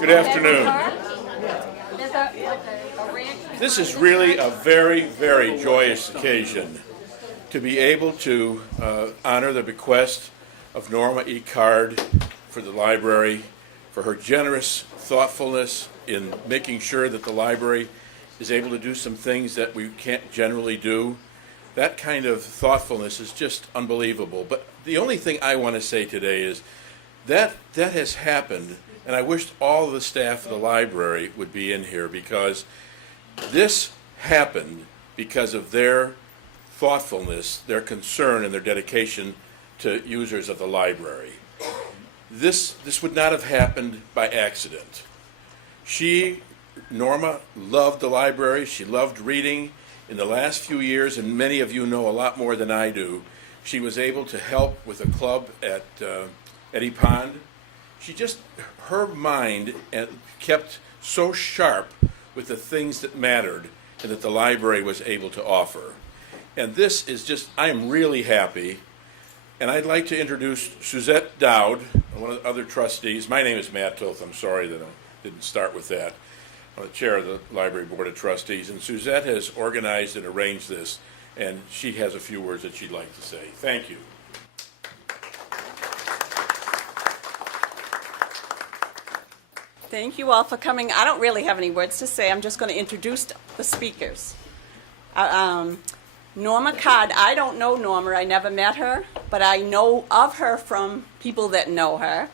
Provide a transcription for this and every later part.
Good afternoon. This is really a very, very joyous occasion to be able to honor the bequest of Norma E. Card for the library, for her generous thoughtfulness in making sure that the library is able to do some things that we can't generally do. That kind of thoughtfulness is just unbelievable. But the only thing I want to say today is that has happened, and I wish all the staff of the library would be in here, because this happened because of their thoughtfulness, their concern, and their dedication to users of the library. This would not have happened by accident. Norma loved the library. She loved reading. In the last few years, and many of you know a lot more than I do, she was able to help with a club at Eddy Pond. Her mind kept so sharp with the things that mattered and that the library was able to offer. And this is just, I am really happy. And I'd like to introduce Suzette Dowd, one of the other trustees. My name is Matt Tilth. I'm sorry that I didn't start with that. I'm the chair of the Library Board of Trustees. And Suzette has organized and arranged this, and she has a few words that she'd like to say. Thank you. Thank you all for coming. I don't really have any words to say. I'm just going to introduce the speakers. Norma Card, I don't know Norma. I never met her, but I know of her from people that know her.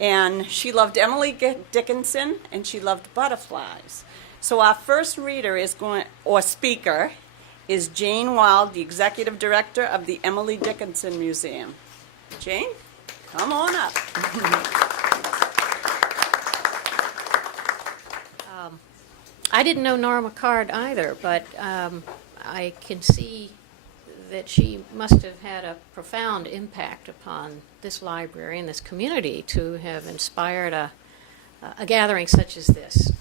And she loved Emily Dickinson, and she loved butterflies. So our first speaker is Jane Wald, the executive director of the Emily Dickinson Museum. Jane, come on up. I didn't know Norma Card either, but I can see that she must have had a profound impact upon this library and this community to have inspired a gathering such as this.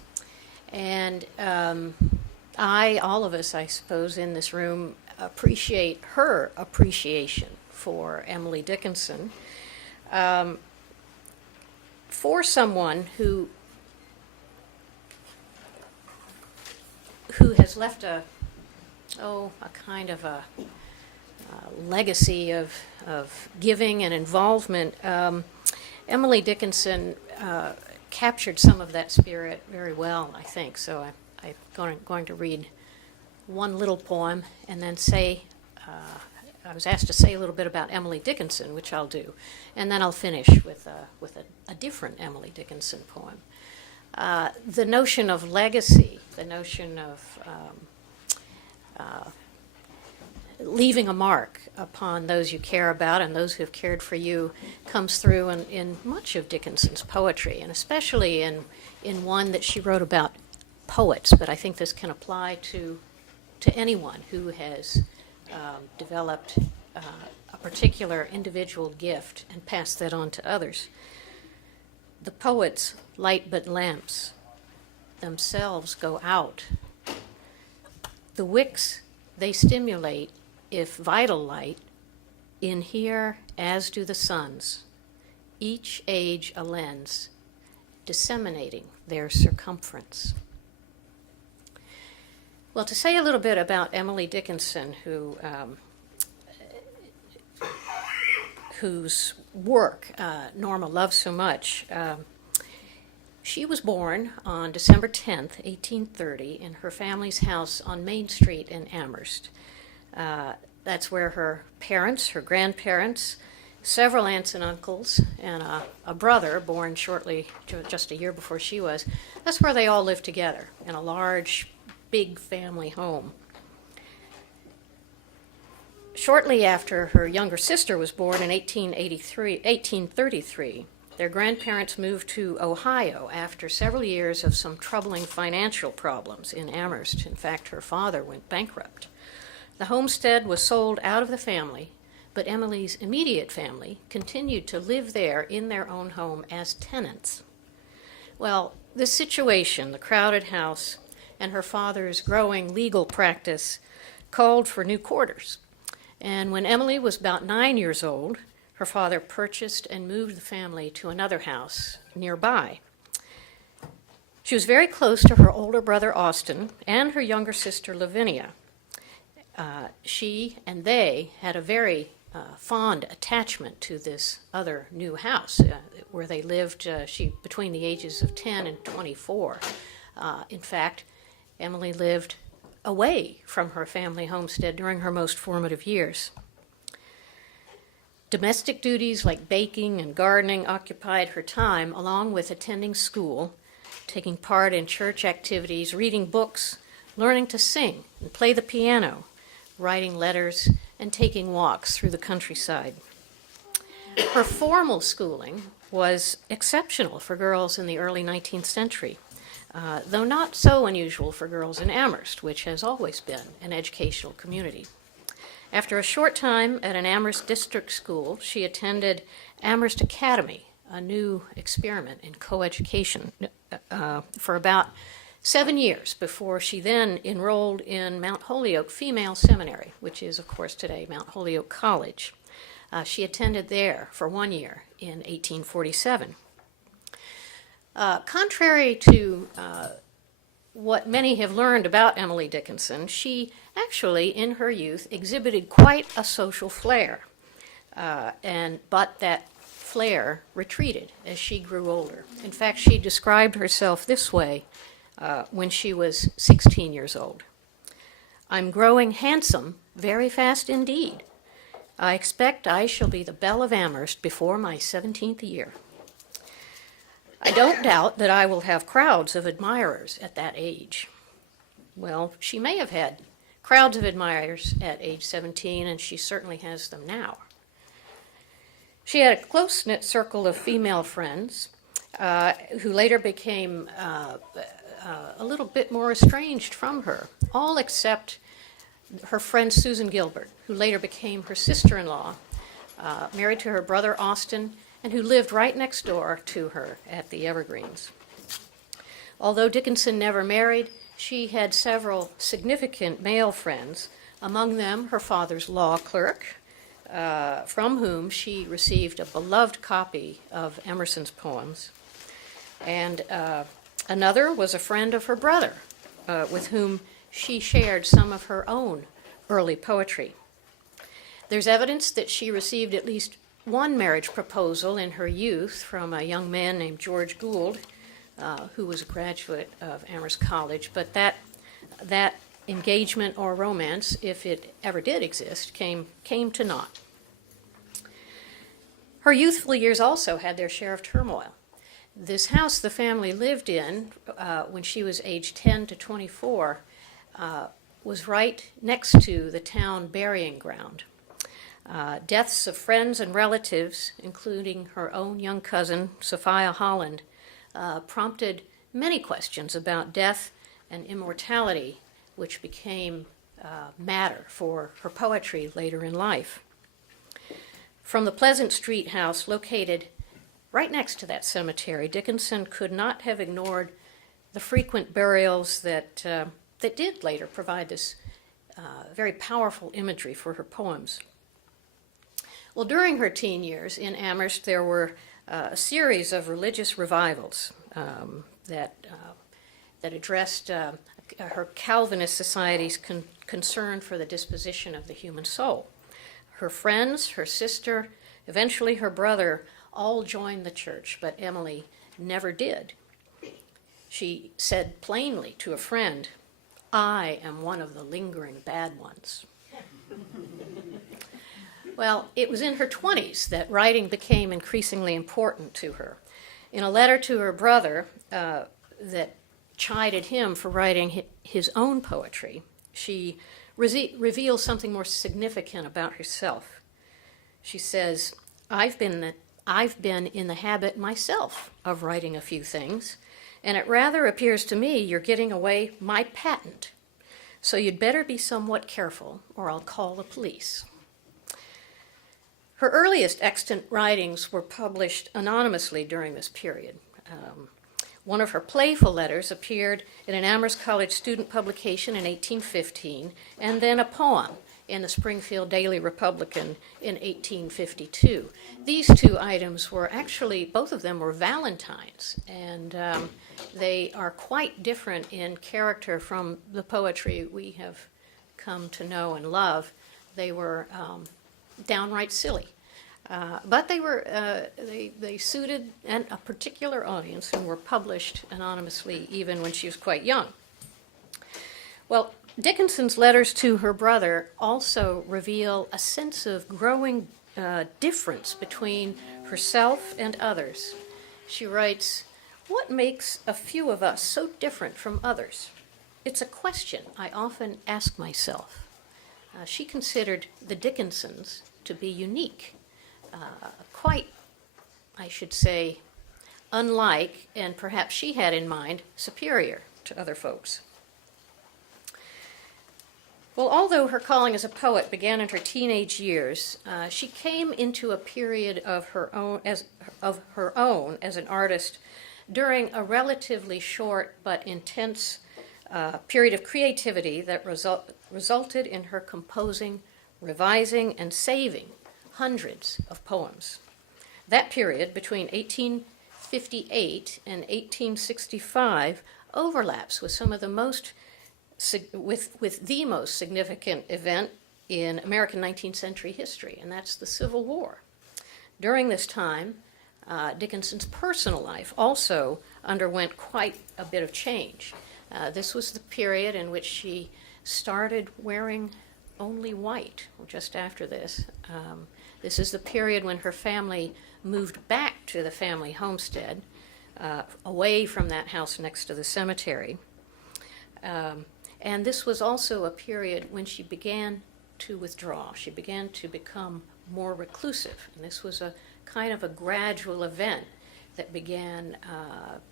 And all of us, I suppose, in this room appreciate her appreciation for Emily Dickinson. For someone who has left a kind of a legacy of giving and involvement, Emily Dickinson captured some of that spirit very well, I think. So I'm going to read one little poem and then say, I was asked to say a little bit about Emily Dickinson, which I'll do, and then I'll finish with a different Emily Dickinson poem. The notion of legacy, the notion of leaving a mark upon those you care about and those who have cared for you comes through in much of Dickinson's poetry, and especially in one that she wrote about poets, but I think this can apply to anyone who has developed a particular individual gift and passed that on to others. The poets light but lamps, themselves go out. The wicks they stimulate, if vital light, in here as do the suns, each age a lens, disseminating their circumference. Well, to say a little bit about Emily Dickinson, whose work Norma loves so much. She was born on December 10th, 1830, in her family's house on Main Street in Amherst. That's where her parents, her grandparents, several aunts and uncles, and a brother born shortly, just a year before she was, that's where they all lived together in a large, big family home. Shortly after her younger sister was born in 1833, their grandparents moved to Ohio after several years of some troubling financial problems in Amherst. In fact, her father went bankrupt. The homestead was sold out of the family, but Emily's immediate family continued to live there in their own home as tenants. Well, this situation, the crowded house, and her father's growing legal practice called for new quarters. And when Emily was about 9 years old, her father purchased and moved the family to another house nearby. She was very close to her older brother Austin and her younger sister Lavinia. She and they had a very fond attachment to this other new house where they lived between the ages of 10 and 24. In fact, Emily lived away from her family homestead during her most formative years. Domestic duties like baking and gardening occupied her time, along with attending school, taking part in church activities, reading books, learning to sing and play the piano, writing letters, and taking walks through the countryside. Her formal schooling was exceptional for girls in the early 19th century, though not so unusual for girls in Amherst, which has always been an educational community. After a short time at an Amherst district school, she attended Amherst Academy, a new experiment in coeducation, for about 7 years before she then enrolled in Mount Holyoke Female Seminary, which is, of course, today Mount Holyoke College. She attended there for 1 year in 1847. Contrary to what many have learned about Emily Dickinson, she actually, in her youth, exhibited quite a social flair, but that flair retreated as she grew older. In fact, she described herself this way when she was 16 years old. "I'm growing handsome very fast indeed. I expect I shall be the belle of Amherst before my 17th year. I don't doubt that I will have crowds of admirers at that age." Well, she may have had crowds of admirers at age 17, and she certainly has them now. She had a close-knit circle of female friends who later became a little bit more estranged from her, all except her friend Susan Gilbert, who later became her sister-in-law, married to her brother Austin, and who lived right next door to her at the Evergreens. Although Dickinson never married, she had several significant male friends, among them her father's law clerk, from whom she received a beloved copy of Emerson's poems. And another was a friend of her brother, with whom she shared some of her own early poetry. There's evidence that she received at least one marriage proposal in her youth from a young man named George Gould, who was a graduate of Amherst College, but that engagement or romance, if it ever did exist, came to naught. Her youthful years also had their share of turmoil. This house the family lived in when she was aged 10 to 24 was right next to the town burying ground. Deaths of friends and relatives, including her own young cousin, Sophia Holland, prompted many questions about death and immortality, which became matter for her poetry later in life. From the Pleasant Street house located right next to that cemetery, Dickinson could not have ignored the frequent burials that did later provide this very powerful imagery for her poems. Well, during her teen years in Amherst, there were a series of religious revivals that addressed her Calvinist society's concern for the disposition of the human soul. Her friends, her sister, eventually her brother, all joined the church, but Emily never did. She said plainly to a friend, "I am one of the lingering bad ones." Well, it was in her 20s that writing became increasingly important to her. In a letter to her brother that chided him for writing his own poetry, she reveals something more significant about herself. She says, I've been in the habit myself of writing a few things, and it rather appears to me you're getting away my patent. So you'd better be somewhat careful, or I'll call the police." Her earliest extant writings were published anonymously during this period. One of her playful letters appeared in an Amherst College student publication in 1815, and then a poem in the Springfield Daily Republican in 1852. These two items were actually, both of them were Valentines, and they are quite different in character from the poetry we have come to know and love. They were downright silly. But they were they suited a particular audience and were published anonymously even when she was quite young. Well, Dickinson's letters to her brother also reveal a sense of growing difference between herself and others. She writes, "What makes a few of us so different from others? It's a question I often ask myself." She considered the Dickinsons to be unique. Quite, I should say, unlike, and perhaps she had in mind, superior to other folks. Well, although her calling as a poet began in her teenage years, she came into a period of her own as an artist during a relatively short but intense period of creativity that resulted in her composing, revising, and saving hundreds of poems. That period, between 1858 and 1865, overlaps with some of the most with the most significant event in American 19th century history, and that's the Civil War. During this time, Dickinson's personal life also underwent quite a bit of change. This was the period in which she started wearing only white, just after this. This is the period when her family moved back to the family homestead, away from that house next to the cemetery. And this was also a period when she began to withdraw. She began to become more reclusive. And this was a kind of a gradual event that began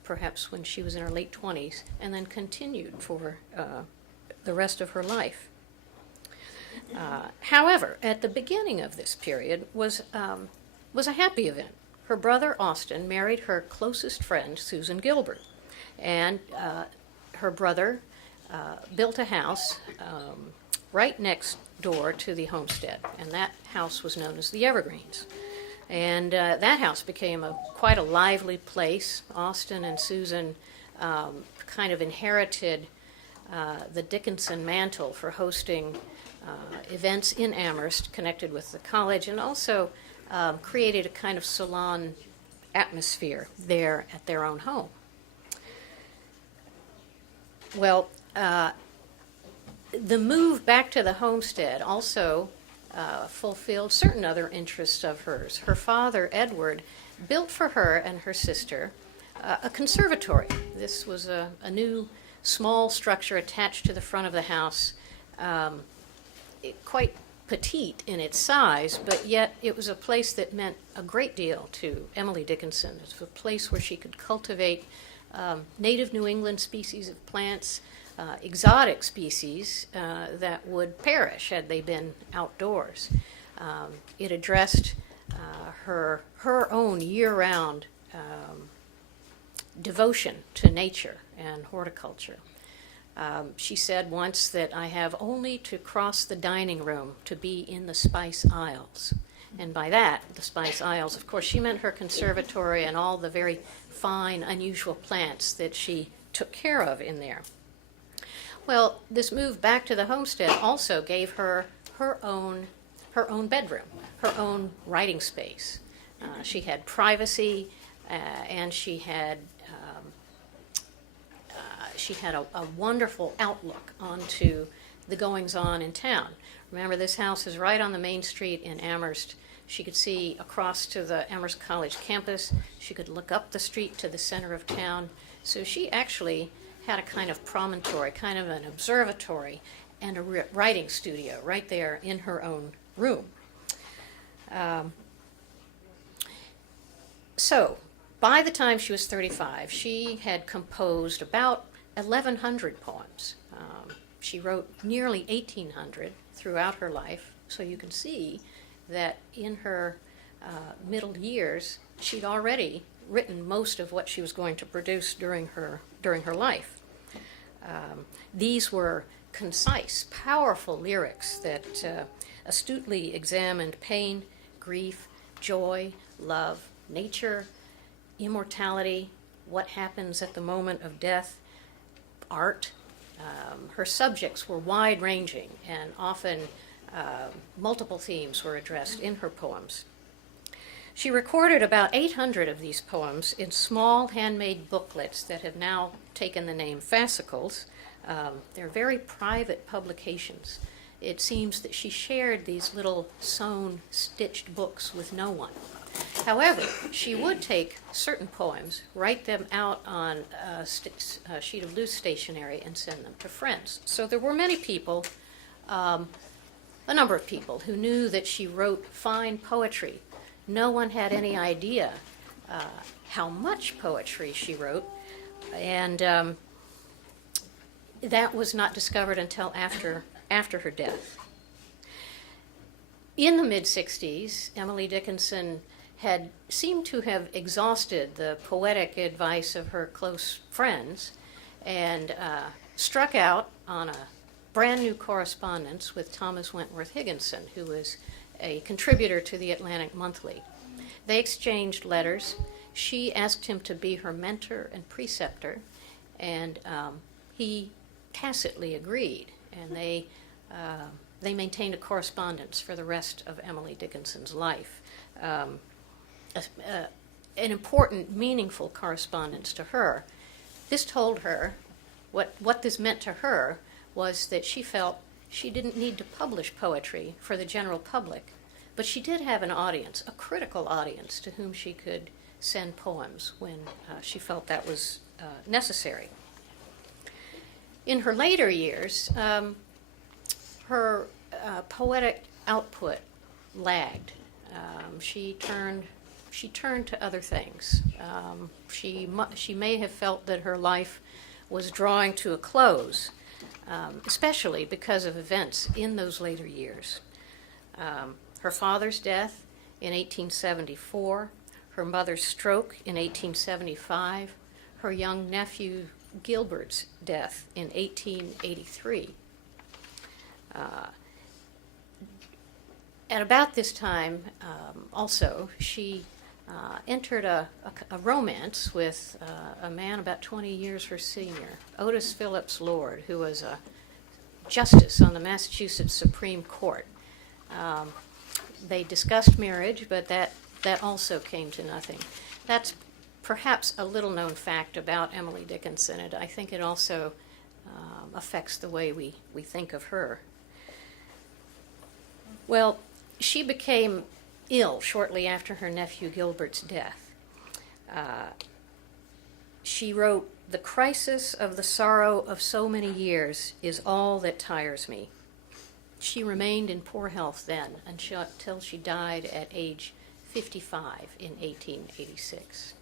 perhaps when she was in her late 20s and then continued for the rest of her life. However, at the beginning of this period was a happy event. Her brother Austin married her closest friend, Susan Gilbert, and her brother built a house right next door to the homestead, and that house was known as the Evergreens. And that house became quite a lively place. Austin and Susan kind of inherited the Dickinson mantle for hosting events in Amherst connected with the college, and also created a kind of salon atmosphere there at their own home. Well, the move back to the homestead also fulfilled certain other interests of hers. Her father, Edward, built for her and her sister a conservatory. This was a new small structure attached to the front of the house, quite petite in its size, but yet it was a place that meant a great deal to Emily Dickinson. It was a place where she could cultivate native New England species of plants, exotic species that would perish had they been outdoors. It addressed her own year-round devotion to nature and horticulture. She said once that I have only to cross the dining room to be in the spice aisles. And by that, the spice aisles, of course, she meant her conservatory and all the very fine, unusual plants that she took care of in there. Well, this move back to the homestead also gave her her own bedroom, her own writing space. She had privacy, and she had a wonderful outlook onto the goings-on in town. Remember, this house is right on the main street in Amherst. She could see across to the Amherst College campus. She could look up the street to the center of town. So she actually had a kind of promontory, kind of an observatory, and a writing studio right there in her own room. So by the time she was 35, she had composed about 1,100 poems. She wrote nearly 1,800 throughout her life, so you can see that in her middle years, she'd already written most of what she was going to produce during her life. These were concise, powerful lyrics that astutely examined pain, grief, joy, love, nature, immortality, what happens at the moment of death, art. Her subjects were wide-ranging, and often multiple themes were addressed in her poems. She recorded about 800 of these poems in small handmade booklets that have now taken the name fascicles. They're very private publications. It seems that she shared these little sewn, stitched books with no one. However, she would take certain poems, write them out on a sheet of loose stationery, and send them to friends. So there were many people, a number of people, who knew that she wrote fine poetry. No one had any idea how much poetry she wrote, and that was not discovered until after her death. In the mid-60s, Emily Dickinson had seemed to have exhausted the poetic advice of her close friends and struck out on a brand new correspondence with Thomas Wentworth Higginson, who was a contributor to the Atlantic Monthly. They exchanged letters. She asked him to be her mentor and preceptor, and he tacitly agreed, and they maintained a correspondence for the rest of Emily Dickinson's life. An important, meaningful correspondence to her. This told her, what this meant to her was that she felt she didn't need to publish poetry for the general public, but she did have an audience, a critical audience, to whom she could send poems when she felt that was necessary. In her later years, her poetic output lagged. She turned to other things. She may have felt that her life was drawing to a close, especially because of events in those later years. Her father's death in 1874, her mother's stroke in 1875, her young nephew Gilbert's death in 1883. At about this time, also, she entered a romance with a man about 20 years her senior, Otis Phillips Lord, who was a justice on the Massachusetts Supreme Court. They discussed marriage, but that also came to nothing. That's perhaps a little-known fact about Emily Dickinson, and I think it also affects the way we think of her. Well, she became ill shortly after her nephew Gilbert's death. She wrote, "The crisis of the sorrow of so many years is all that tires me." She remained in poor health then until she died at age 55 in 1886.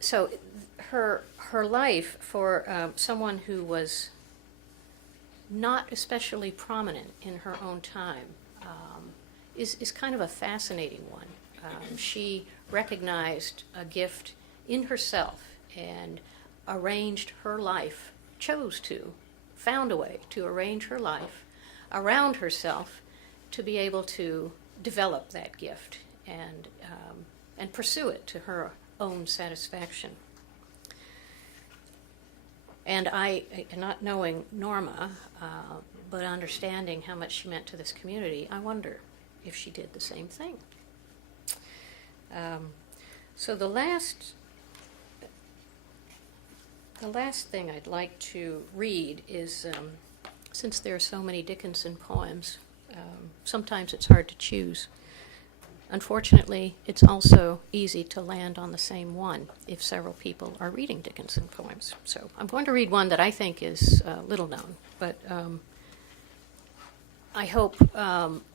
So her life, for someone who was not especially prominent in her own time, is kind of a fascinating one. She recognized a gift in herself and arranged her life, found a way to arrange her life around herself to be able to develop that gift and pursue it to her own satisfaction. And I, not knowing Norma, but understanding how much she meant to this community, I wonder if she did the same thing. So the last thing I'd like to read is, since there are so many Dickinson poems, sometimes it's hard to choose. Unfortunately, it's also easy to land on the same one if several people are reading Dickinson poems. So I'm going to read one that I think is little known, but I hope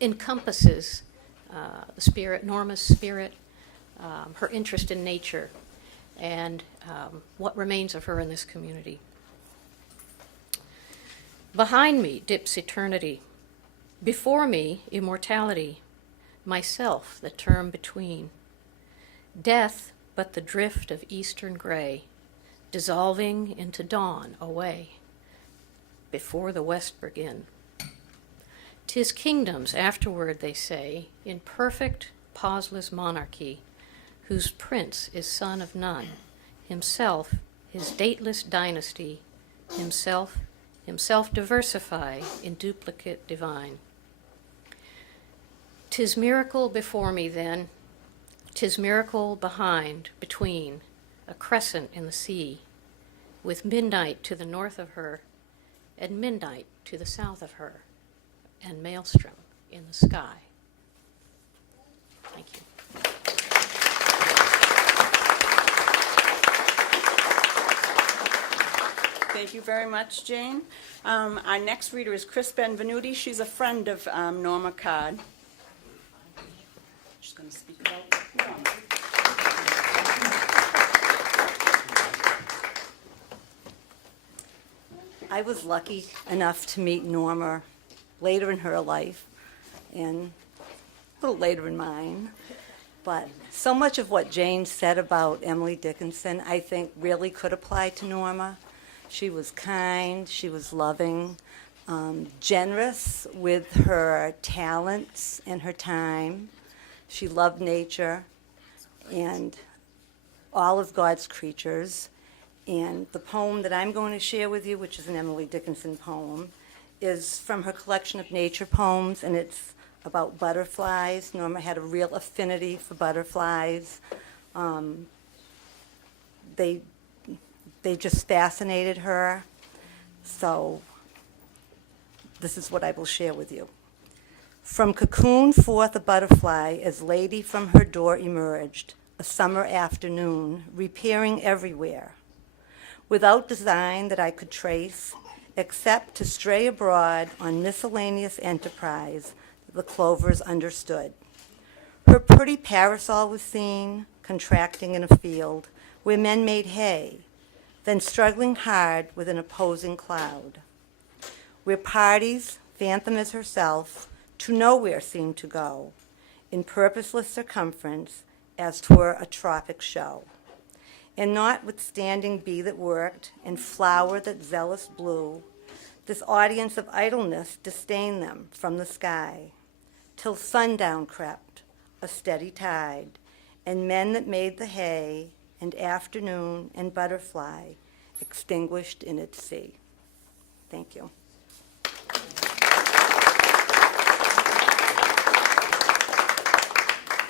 encompasses the spirit, Norma's spirit, her interest in nature, and what remains of her in this community. Behind me dips eternity. Before me, immortality. Myself, the term between. Death, but the drift of eastern gray, dissolving into dawn away. before the west begin. 'Tis kingdoms afterward, they say, in perfect, pauseless monarchy, whose prince is son of none, himself, his dateless dynasty, himself diversify in duplicate divine. 'Tis miracle before me then, 'tis miracle behind, between, a crescent in the sea, with midnight to the north of her, and midnight to the south of her, and maelstrom in the sky. Thank you. Thank you very much, Jane. Our next reader is Chris Benvenuti. She's a friend of Norma Card. She's going to speak about Norma. I was lucky enough to meet Norma later in her life and a little later in mine. But so much of what Jane said about Emily Dickinson, I think, really could apply to Norma. She was kind, she was loving, generous with her talents and her time. She loved nature and all of God's creatures. And the poem that I'm going to share with you, which is an Emily Dickinson poem, is from her collection of nature poems, and it's about butterflies. Norma had a real affinity for butterflies. They just fascinated her. So this is what I will share with you. From cocoon forth a butterfly, as lady from her door emerged, a summer afternoon, repairing everywhere, without design that I could trace, except to stray abroad on miscellaneous enterprise that the clovers understood. Her pretty parasol was seen, contracting in a field where men made hay, then struggling hard with an opposing cloud, where parties, phantom as herself, to nowhere seemed to go, in purposeless circumference, as 'twere a tropic show. And notwithstanding bee that worked, and flower that zealous blew, this audience of idleness disdained them from the sky, till sundown crept, a steady tide, and men that made the hay, and afternoon and butterfly, extinguished in its sea. Thank you.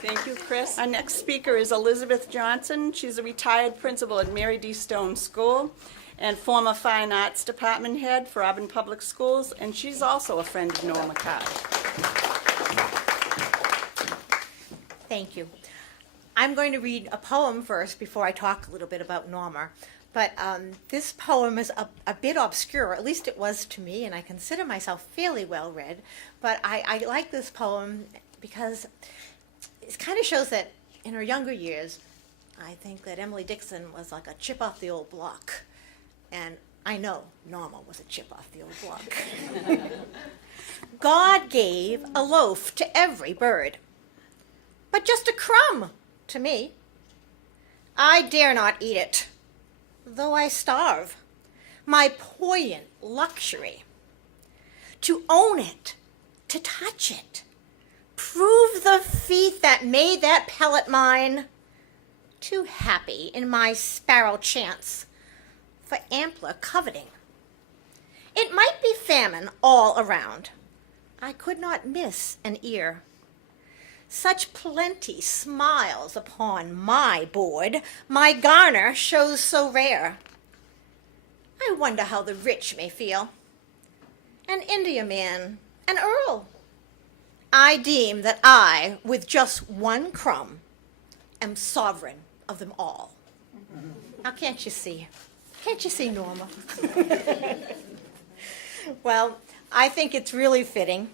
Thank you, Chris. Our next speaker is Elizabeth Johnson. She's a retired principal at Mary D. Stone School and former Fine Arts Department head for Auburn Public Schools, and she's also a friend of Norma Card. Thank you. I'm going to read a poem first before I talk a little bit about Norma. But this poem is a bit obscure, at least it was to me, and I consider myself fairly well read. But I like this poem because it kind of shows that in her younger years, I think that Emily Dickinson was like a chip off the old block. And I know Norma was a chip off the old block. God gave a loaf to every bird, but just a crumb to me. I dare not eat it, though I starve. My poignant luxury. To own it, to touch it, prove the feet that made that pellet mine. Too happy in my sparrow chance for ampler coveting. It might be famine all around. I could not miss an ear. Such plenty smiles upon my board, my garner shows so rare. I wonder how the rich may feel. An Indiaman, an earl. I deem that I, with just one crumb, am sovereign of them all. Now, can't you see? Can't you see, Norma? Well, I think it's really fitting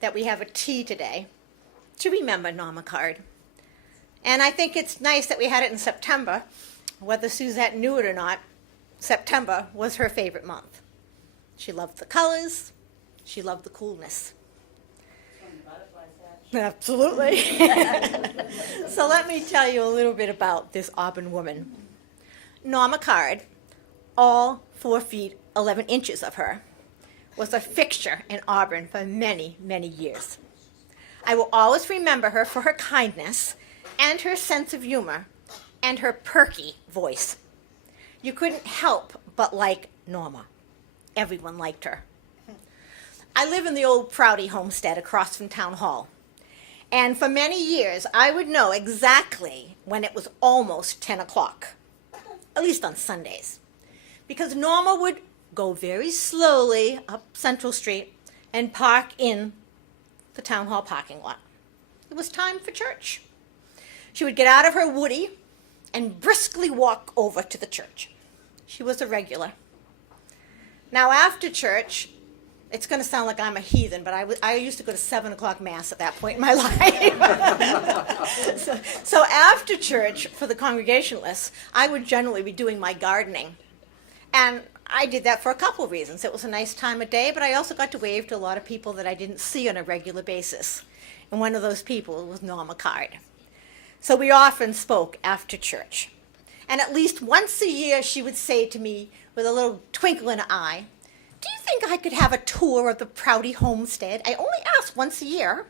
that we have a tea today to remember Norma Card. And I think it's nice that we had it in September. Whether Suzette knew it or not, September was her favorite month. She loved the colors. She loved the coolness. Absolutely. So let me tell you a little bit about this Auburn woman. Norma Card, all 4 feet 11 inches of her, was a fixture in Auburn for many, many years. I will always remember her for her kindness and her sense of humor and her perky voice. You couldn't help but like Norma. Everyone liked her. I live in the old Prouty homestead across from Town Hall. And for many years, I would know exactly when it was almost 10 o'clock, at least on Sundays, because Norma would go very slowly up Central Street and park in the Town Hall parking lot. It was time for church. She would get out of her woody and briskly walk over to the church. She was a regular. Now, after church, it's going to sound like I'm a heathen, but I used to go to 7 o'clock Mass at that point in my life. so after church, for the Congregationalists, I would generally be doing my gardening. And I did that for a couple of reasons. It was a nice time of day, but I also got to wave to a lot of people that I didn't see on a regular basis. And one of those people was Norma Card. So we often spoke after church. And at least once a year, she would say to me with a little twinkle in her eye, "Do you think I could have a tour of the Prouty homestead? I only ask once a year."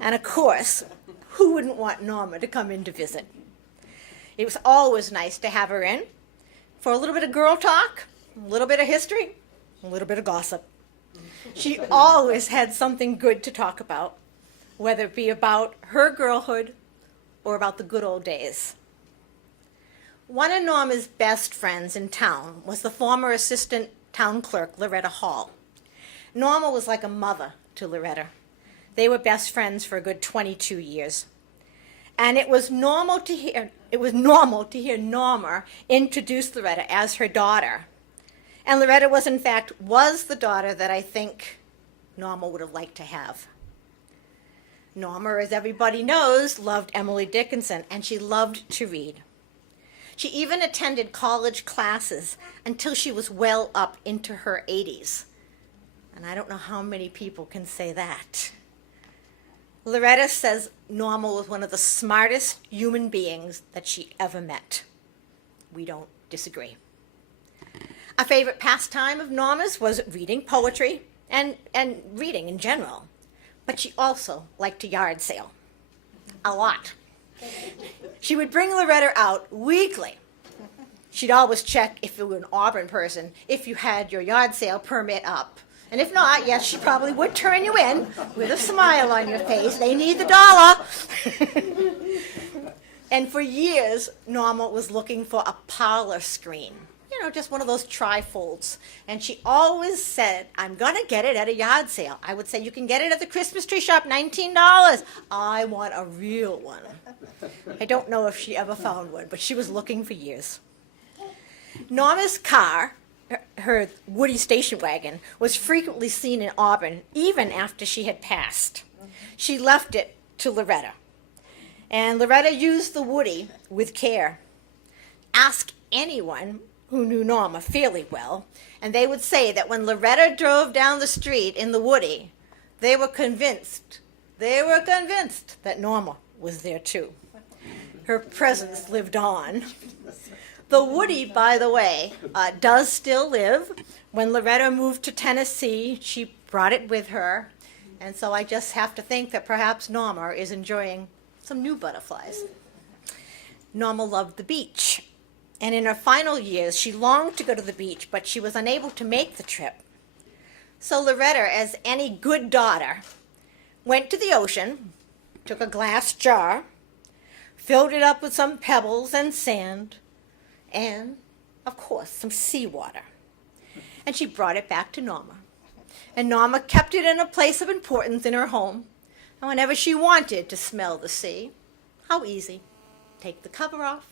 And of course, who wouldn't want Norma to come in to visit? It was always nice to have her in for a little bit of girl talk, a little bit of history, a little bit of gossip. She always had something good to talk about, whether it be about her girlhood or about the good old days. One of Norma's best friends in town was the former assistant town clerk, Loretta Hall. Norma was like a mother to Loretta. They were best friends for a good 22 years. And it was normal to hear Norma introduce Loretta as her daughter. And Loretta was the daughter that I think Norma would have liked to have. Norma, as everybody knows, loved Emily Dickinson, and she loved to read. She even attended college classes until she was well up into her 80s. And I don't know how many people can say that. Loretta says Norma was one of the smartest human beings that she ever met. We don't disagree. A favorite pastime of Norma's was reading poetry and reading in general. But she also liked to yard sale. A lot. She would bring Loretta out weekly. She'd always check, if you were an Auburn person, if you had your yard sale permit up. And if not, yes, she probably would turn you in with a smile on your face. They need the dollar. And for years, Norma was looking for a parlor screen. You know, just one of those trifolds. And she always said, "I'm going to get it at a yard sale." I would say, "You can get it at the Christmas tree shop, $19. I want a real one." I don't know if she ever found one, but she was looking for years. Norma's car, her Woody station wagon, was frequently seen in Auburn, even after she had passed. She left it to Loretta. And Loretta used the Woody with care. Ask anyone who knew Norma fairly well, and they would say that when Loretta drove down the street in the Woody, they were convinced that Norma was there too. Her presence lived on. The Woody, by the way, does still live. When Loretta moved to Tennessee, she brought it with her, and so I just have to think that perhaps Norma is enjoying some new butterflies. Norma loved the beach. And in her final years, she longed to go to the beach, but she was unable to make the trip. So Loretta, as any good daughter, went to the ocean, took a glass jar, filled it up with some pebbles and sand, and, of course, some seawater. And she brought it back to Norma. And Norma kept it in a place of importance in her home. And whenever she wanted to smell the sea, how easy. Take the cover off,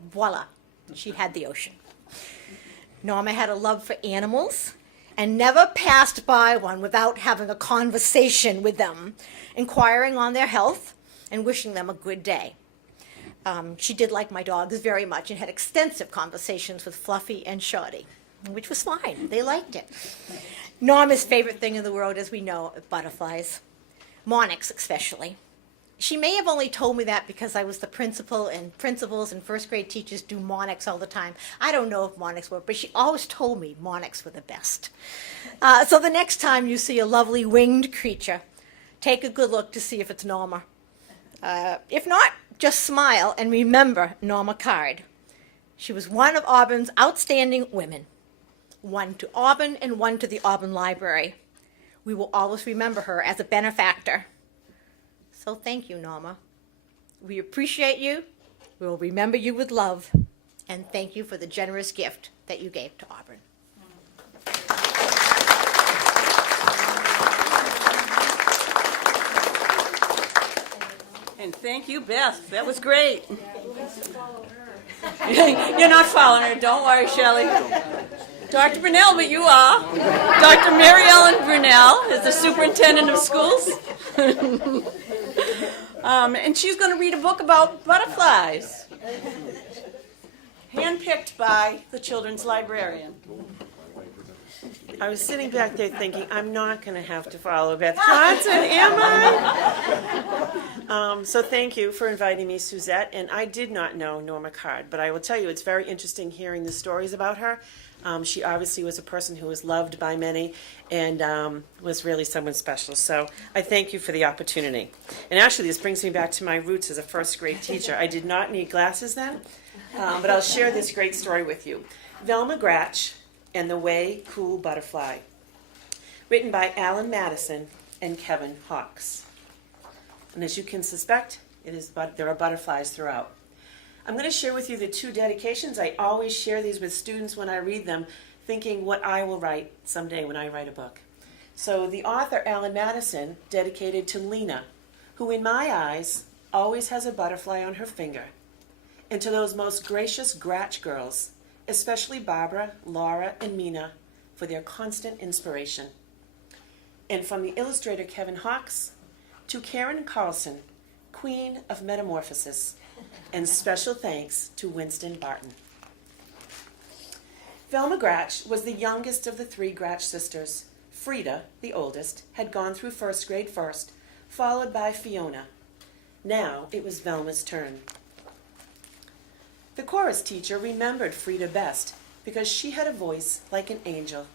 voila. She had the ocean. Norma had a love for animals and never passed by one without having a conversation with them, inquiring on their health and wishing them a good day. She did like my dogs very much and had extensive conversations with Fluffy and Shorty, which was fine. They liked it. Norma's favorite thing in the world, as we know, are butterflies, monarchs especially. She may have only told me that because I was the principal, and principals and first grade teachers do monarchs all the time. I don't know if monarchs work, but she always told me monarchs were the best. So the next time you see a lovely winged creature, take a good look to see if it's Norma. If not, just smile and remember Norma Card. She was one of Auburn's outstanding women. One to Auburn and one to the Auburn Library. We will always remember her as a benefactor. So thank you, Norma. We appreciate you. We will remember you with love. And thank you for the generous gift that you gave to Auburn. And thank you, Beth. That was great. You're not following her. Don't worry, Shelly. Dr. Brunelle, but you are. Dr. Maryellen Brunelle is the superintendent of schools. And she's going to read a book about butterflies, handpicked by the children's librarian. I was sitting back there thinking, I'm not going to have to follow Beth Johnson, am I? So thank you for inviting me, Suzette. And I did not know Norma Card, but I will tell you, it's very interesting hearing the stories about her. She obviously was a person who was loved by many and was really someone special. So I thank you for the opportunity. And actually, this brings me back to my roots as a first grade teacher. I did not need glasses then, but I'll share this great story with you. Velma Gratch and the Way Cool Butterfly, written by Alan Madison and Kevin Hawkes. And as you can suspect, there are butterflies throughout. I'm going to share with you the two dedications. I always share these with students when I read them, thinking what I will write someday when I write a book. So the author, Alan Madison, dedicated to Lena, who in my eyes always has a butterfly on her finger, and to those most gracious Gratch girls, especially Barbara, Laura, and Mina, for their constant inspiration. And from the illustrator Kevin Hawkes, to Karen Carlson, Queen of Metamorphosis, and special thanks to Winston Barton. Velma Gratch was the youngest of the three Gratch sisters. Frida, the oldest, had gone through first grade first, followed by Fiona. Now it was Velma's turn. The chorus teacher remembered Frida best because she had a voice like an angel.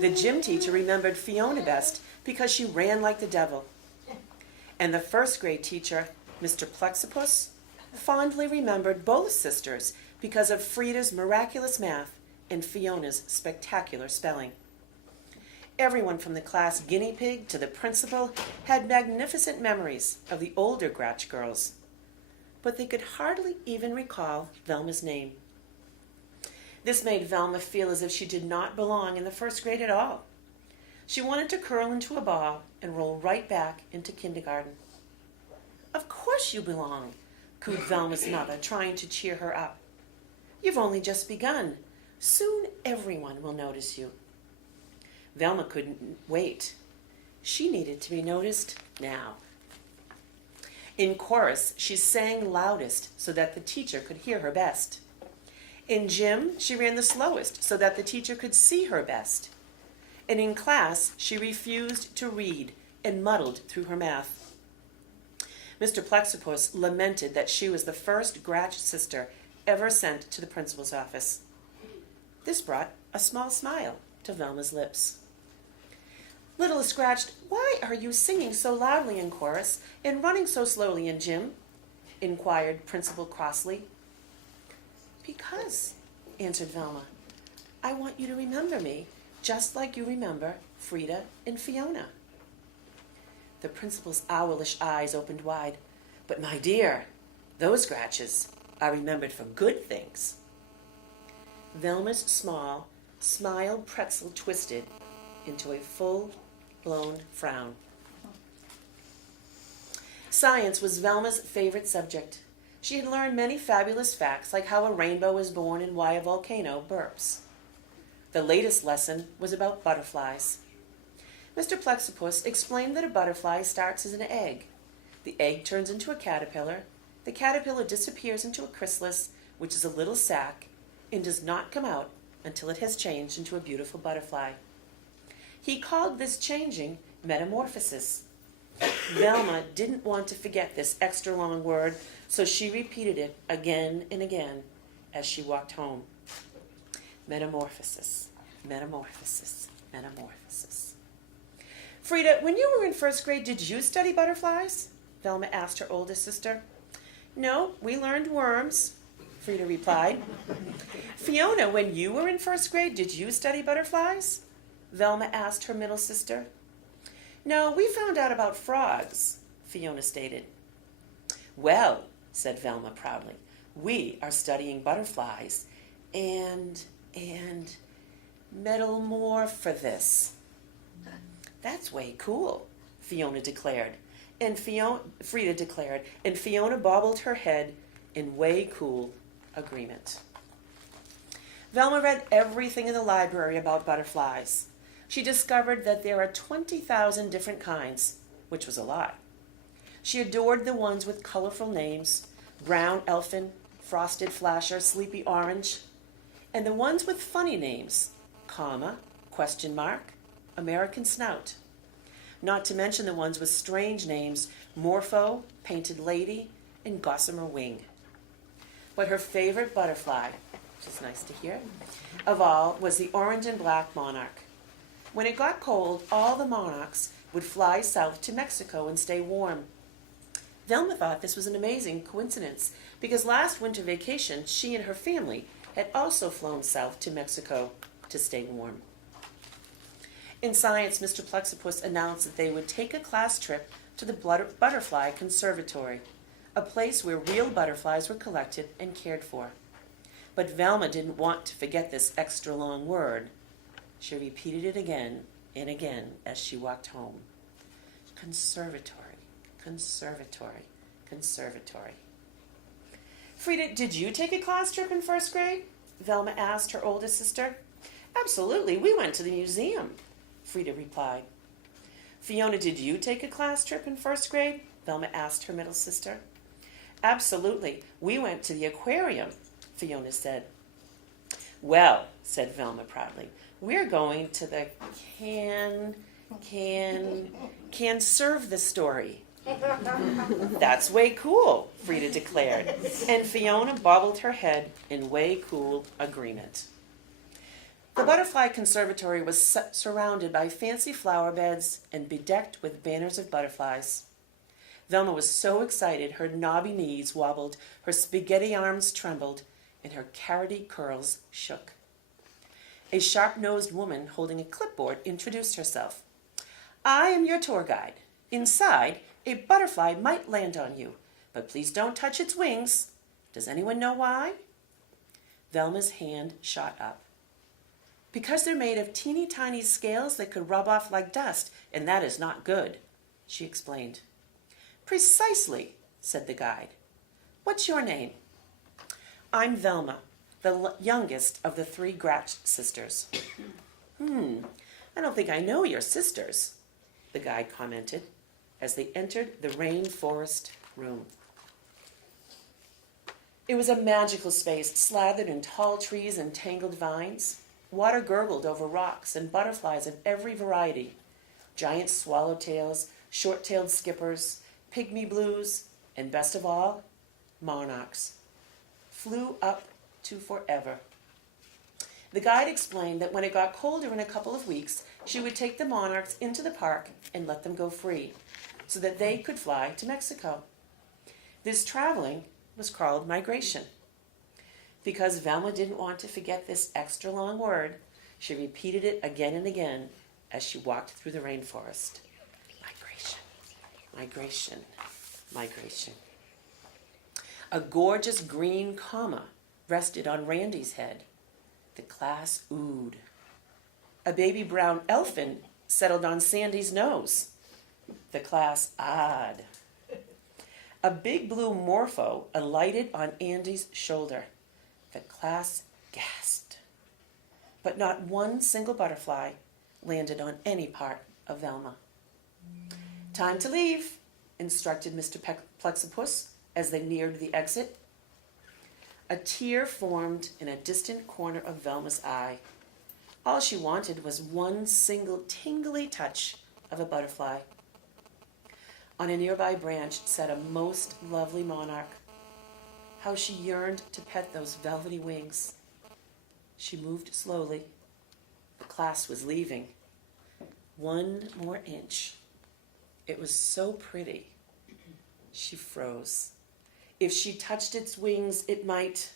The gym teacher remembered Fiona best because she ran like the devil. And the first grade teacher, Mr. Plexipus, fondly remembered both sisters because of Frida's miraculous math and Fiona's spectacular spelling. Everyone from the class guinea pig to the principal had magnificent memories of the older Gratch girls, but they could hardly even recall Velma's name. This made Velma feel as if she did not belong in the first grade at all. She wanted to curl into a ball and roll right back into kindergarten. Of course you belong, cooed Velma's mother, trying to cheer her up. You've only just begun. Soon everyone will notice you. Velma couldn't wait. She needed to be noticed now. In chorus, she sang loudest so that the teacher could hear her best. In gym, she ran the slowest so that the teacher could see her best. And in class, she refused to read and muddled through her math. Mr. Plexipus lamented that she was the first Gratch sister ever sent to the principal's office. This brought a small smile to Velma's lips. Little scratched, "Why are you singing so loudly in chorus and running so slowly in gym?" inquired Principal crossly. "Because," answered Velma, "I want you to remember me just like you remember Frida and Fiona." The principal's owlish eyes opened wide. "But my dear, those Gratches are remembered for good things." Velma's small, smiled pretzel twisted into a full-blown frown. Science was Velma's favorite subject. She had learned many fabulous facts, like how a rainbow is born and why a volcano burps. The latest lesson was about butterflies. Mr. Plexipus explained that a butterfly starts as an egg. The egg turns into a caterpillar. The caterpillar disappears into a chrysalis, which is a little sac, and does not come out until it has changed into a beautiful butterfly. He called this changing metamorphosis. Velma didn't want to forget this extra long word, so she repeated it again and again as she walked home. Metamorphosis, metamorphosis, metamorphosis. Frida, when you were in first grade, did you study butterflies? Velma asked her oldest sister. No, we learned worms, Frida replied. Fiona, when you were in first grade, did you study butterflies? Velma asked her middle sister. No, we found out about frogs, Fiona stated. Well, said Velma proudly, we are studying butterflies and metamorphosis. That's way cool, Fiona declared. Frida declared, and Fiona bobbled her head in way cool agreement. Velma read everything in the library about butterflies. She discovered that there are 20,000 different kinds, which was a lot. She adored the ones with colorful names, brown elfin, frosted flasher, sleepy orange, and the ones with funny names, comma, question mark, American snout. Not to mention the ones with strange names, Morpho, Painted Lady, and Gossamer Wing. But her favorite butterfly, which is nice to hear, of all was the orange and black monarch. When it got cold, all the monarchs would fly south to Mexico and stay warm. Velma thought this was an amazing coincidence because last winter vacation, she and her family had also flown south to Mexico to stay warm. In science, Mr. Plexipus announced that they would take a class trip to the Butterfly Conservatory, a place where real butterflies were collected and cared for. But Velma didn't want to forget this extra long word. She repeated it again and again as she walked home. Conservatory, conservatory, conservatory. Frida, did you take a class trip in first grade? Velma asked her oldest sister. Absolutely, we went to the museum, Frida replied. Fiona, did you take a class trip in first grade? Velma asked her middle sister. Absolutely, we went to the aquarium, Fiona said. Well, said Velma proudly, we're going to the can serve the story. That's way cool, Frida declared, and Fiona bobbled her head in way cool agreement. The Butterfly Conservatory was surrounded by fancy flower beds and bedecked with banners of butterflies. Velma was so excited her knobby knees wobbled, her spaghetti arms trembled, and her carroty curls shook. A sharp-nosed woman holding a clipboard introduced herself. I am your tour guide. Inside, a butterfly might land on you, but please don't touch its wings. Does anyone know why? Velma's hand shot up. Because they're made of teeny tiny scales that could rub off like dust, and that is not good, she explained. Precisely, said the guide. What's your name? I'm Velma, the youngest of the 3 Gratch sisters. I don't think I know your sisters, the guide commented as they entered the rainforest room. It was a magical space slathered in tall trees and tangled vines. Water gurgled over rocks and butterflies of every variety. Giant swallowtails, short-tailed skippers, pygmy blues, and best of all, monarchs. Flew up to forever. The guide explained that when it got colder in a couple of weeks, she would take the monarchs into the park and let them go free, so that they could fly to Mexico. This traveling was called migration. Because Velma didn't want to forget this extra long word, she repeated it again and again as she walked through the rainforest. Migration, migration, migration. A gorgeous green comma rested on Randy's head. The class oohed. A baby brown elfin settled on Sandy's nose. The class ahed. A big blue morpho alighted on Andy's shoulder. The class gasped. But not one single butterfly landed on any part of Velma. Time to leave, instructed Mr. Plexipus as they neared the exit. A tear formed in a distant corner of Velma's eye. All she wanted was one single tingly touch of a butterfly. On a nearby branch sat a most lovely monarch. How she yearned to pet those velvety wings. She moved slowly. The class was leaving. 1 more inch. It was so pretty. She froze. If she touched its wings, it might...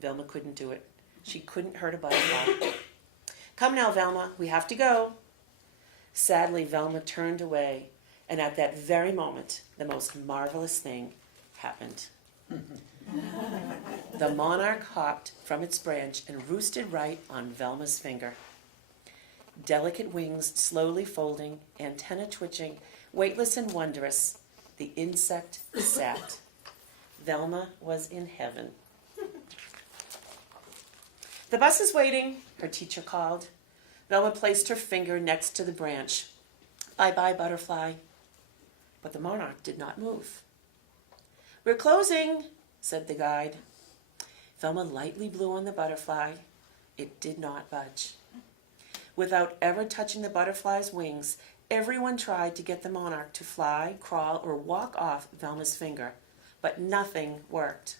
Velma couldn't do it. She couldn't hurt a butterfly. Come now, Velma, we have to go. Sadly, Velma turned away, and at that very moment, the most marvelous thing happened. The monarch hopped from its branch and roosted right on Velma's finger. Delicate wings slowly folding, antenna twitching, weightless and wondrous, the insect sat. Velma was in heaven. The bus is waiting, her teacher called. Velma placed her finger next to the branch. Bye-bye, butterfly. But the monarch did not move. We're closing, said the guide. Velma lightly blew on the butterfly. It did not budge. Without ever touching the butterfly's wings, everyone tried to get the monarch to fly, crawl, or walk off Velma's finger, but nothing worked.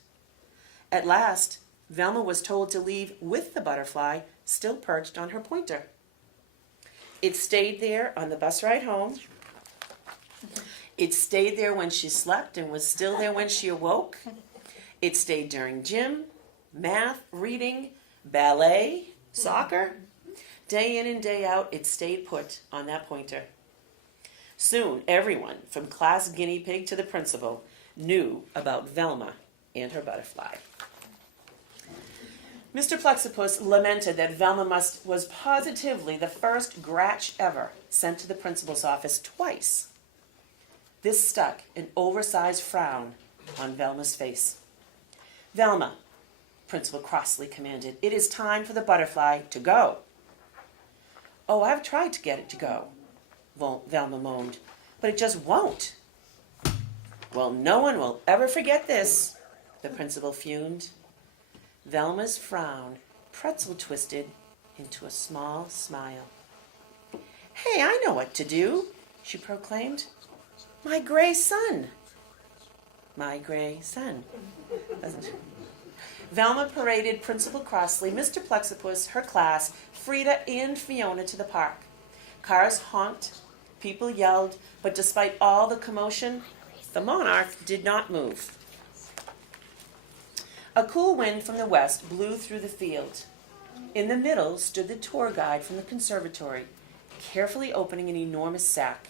At last, Velma was told to leave with the butterfly still perched on her pointer. It stayed there on the bus ride home. It stayed there when she slept and was still there when she awoke. It stayed during gym, math, reading, ballet, soccer. Day in and day out, it stayed put on that pointer. Soon, everyone, from class guinea pig to the principal, knew about Velma and her butterfly. Mr. Plexippus lamented that Velma was positively the first Gratch ever sent to the principal's office twice. This stuck an oversized frown on Velma's face. Velma, Principal crossly commanded, it is time for the butterfly to go. Oh, I've tried to get it to go, Velma moaned, but it just won't. Well, no one will ever forget this, the principal fumed. Velma's frown pretzel twisted into a small smile. Hey, I know what to do, she proclaimed. My gray son. My gray son. Velma paraded Principal Crossley, Mr. Plexippus, her class, Frida, and Fiona to the park. Cars honked, people yelled, but despite all the commotion, the monarch did not move. A cool wind from the west blew through the field. In the middle stood the tour guide from the conservatory, carefully opening an enormous sack.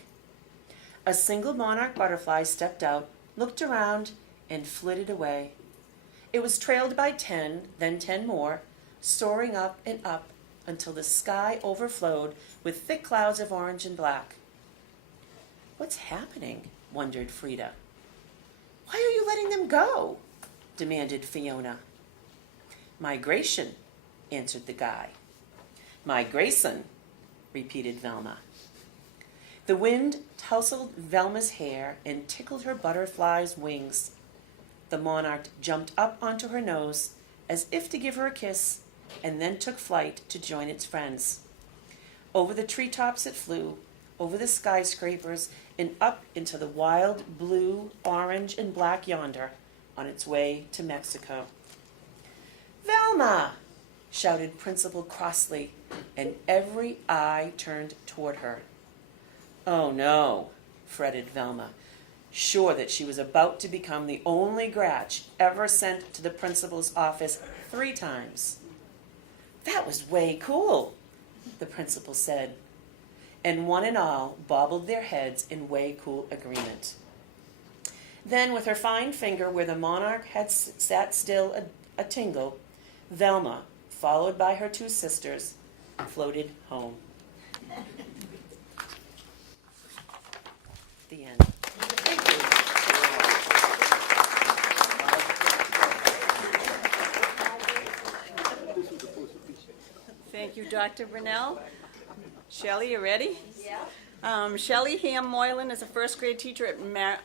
A single monarch butterfly stepped out, looked around, and flitted away. It was trailed by 10, then 10 more, soaring up and up until the sky overflowed with thick clouds of orange and black. What's happening? Wondered Frida. Why are you letting them go? Demanded Fiona. Migration, answered the guy. Migration, repeated Velma. The wind tousled Velma's hair and tickled her butterfly's wings. The monarch jumped up onto her nose as if to give her a kiss, and then took flight to join its friends. Over the treetops it flew, over the skyscrapers, and up into the wild blue, orange, and black yonder, on its way to Mexico. Velma! Shouted Principal crossly, and every eye turned toward her. Oh no, fretted Velma, sure that she was about to become the only Gratch ever sent to the principal's office 3 times. That was way cool, the principal said, and one and all bobbled their heads in way cool agreement. Then, with her fine finger where the monarch had sat still a tingle, Velma, followed by her 2 sisters, floated home. The end. Thank you, Dr. Brunelle. Shelly, you ready? Yeah. Shelly Hamm-Moylan is a first grade teacher at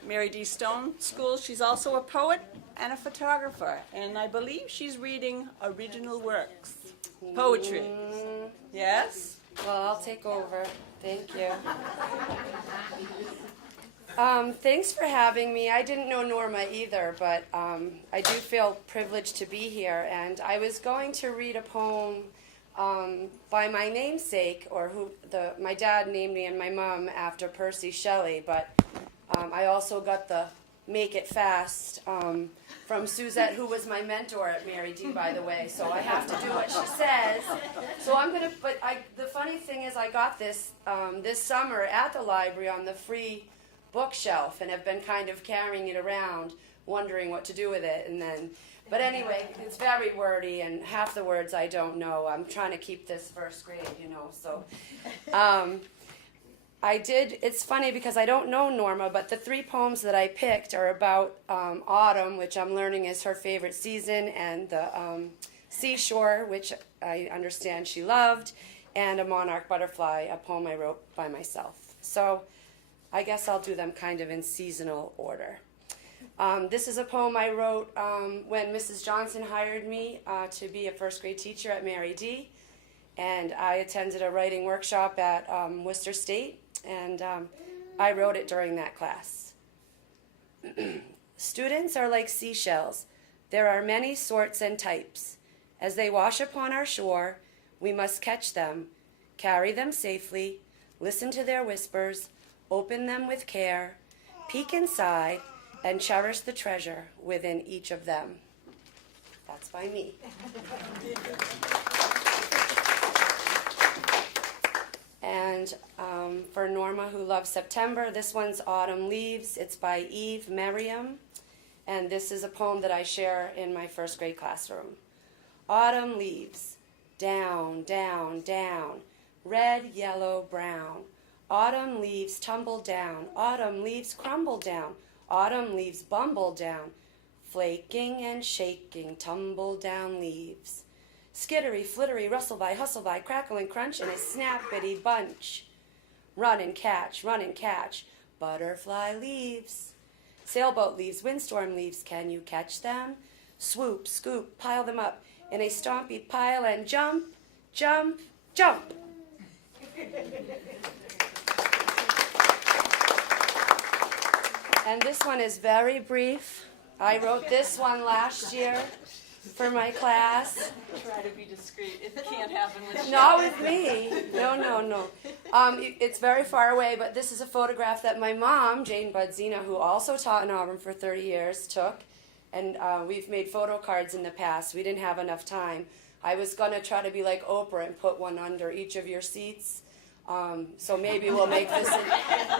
Mary D. Stone School. She's also a poet and a photographer, and I believe she's reading original works, poetry. Yes? Well, I'll take over. Thank you. Thanks for having me. I didn't know Norma either, but I do feel privileged to be here. And I was going to read a poem by my namesake, or my dad named me and my mom after Percy Shelley, but I also got the Make It Fast from Suzette, who was my mentor at Mary D, by the way, so I have to do what she says. So I'm going to, the funny thing is I got this this summer at the library on the free bookshelf and have been kind of carrying it around, wondering what to do with it, and then, but anyway, it's very wordy, and half the words I don't know. I'm trying to keep this first grade, so. It's funny because I don't know Norma, but the 3 poems that I picked are about autumn, which I'm learning is her favorite season, and the seashore, which I understand she loved, and a monarch butterfly, a poem I wrote by myself. So I guess I'll do them kind of in seasonal order. This is a poem I wrote when Mrs. Johnson hired me to be a first grade teacher at Mary D. And I attended a writing workshop at Worcester State, and I wrote it during that class. Students are like seashells. There are many sorts and types. As they wash upon our shore, we must catch them, carry them safely, listen to their whispers, open them with care, peek inside, and cherish the treasure within each of them. That's by me. And for Norma, who loves September, this one's Autumn Leaves. It's by Eve Merriam. And this is a poem that I share in my first grade classroom. Autumn leaves, down, down, down, red, yellow, brown. Autumn leaves tumble down, autumn leaves crumble down, autumn leaves bumble down, flaking and shaking, tumble down leaves. Skittery, flittery, rustle by, hustle by, crackle and crunch in a snappity bunch. Run and catch, butterfly leaves. Sailboat leaves, windstorm leaves, can you catch them? Swoop, scoop, pile them up in a stompy pile and jump, jump, jump. And this one is very brief. I wrote this one last year for my class. Try to be discreet. It can't happen with Not with me. No. It's very far away, but this is a photograph that my mom, Jane Budzina, who also taught in Auburn for 30 years, took. And we've made photo cards in the past. We didn't have enough time. I was going to try to be like Oprah and put one under each of your seats. So maybe we'll make this,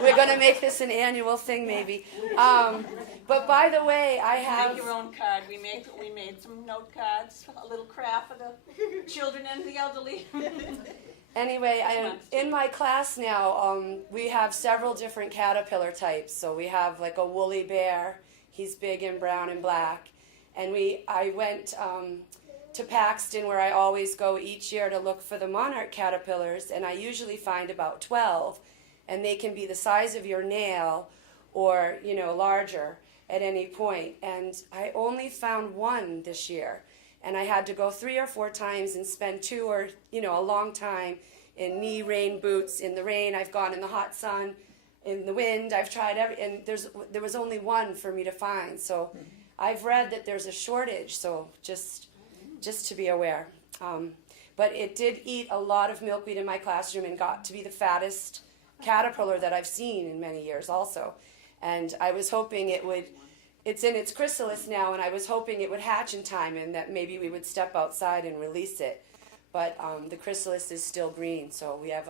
we're going to make this an annual thing maybe. But by the way, I have... Make your own card. We made some note cards, a little craft for the children and the elderly. Anyway, in my class now, we have several different caterpillar types. So we have like a woolly bear. He's big and brown and black. And I went to Paxton, where I always go each year to look for the monarch caterpillars, and I usually find about 12, and they can be the size of your nail or, larger at any point. And I only found one this year, and I had to go 3 or 4 times and spend 2 or, a long time in knee rain boots, in the rain. I've gone in the hot sun, in the wind. I've tried and there was only one for me to find. So I've read that there's a shortage, so just to be aware. But it did eat a lot of milkweed in my classroom and got to be the fattest caterpillar that I've seen in many years also. And I was hoping it's in its chrysalis now, and I was hoping it would hatch in time and that maybe we would step outside and release it. But the chrysalis is still green, so we have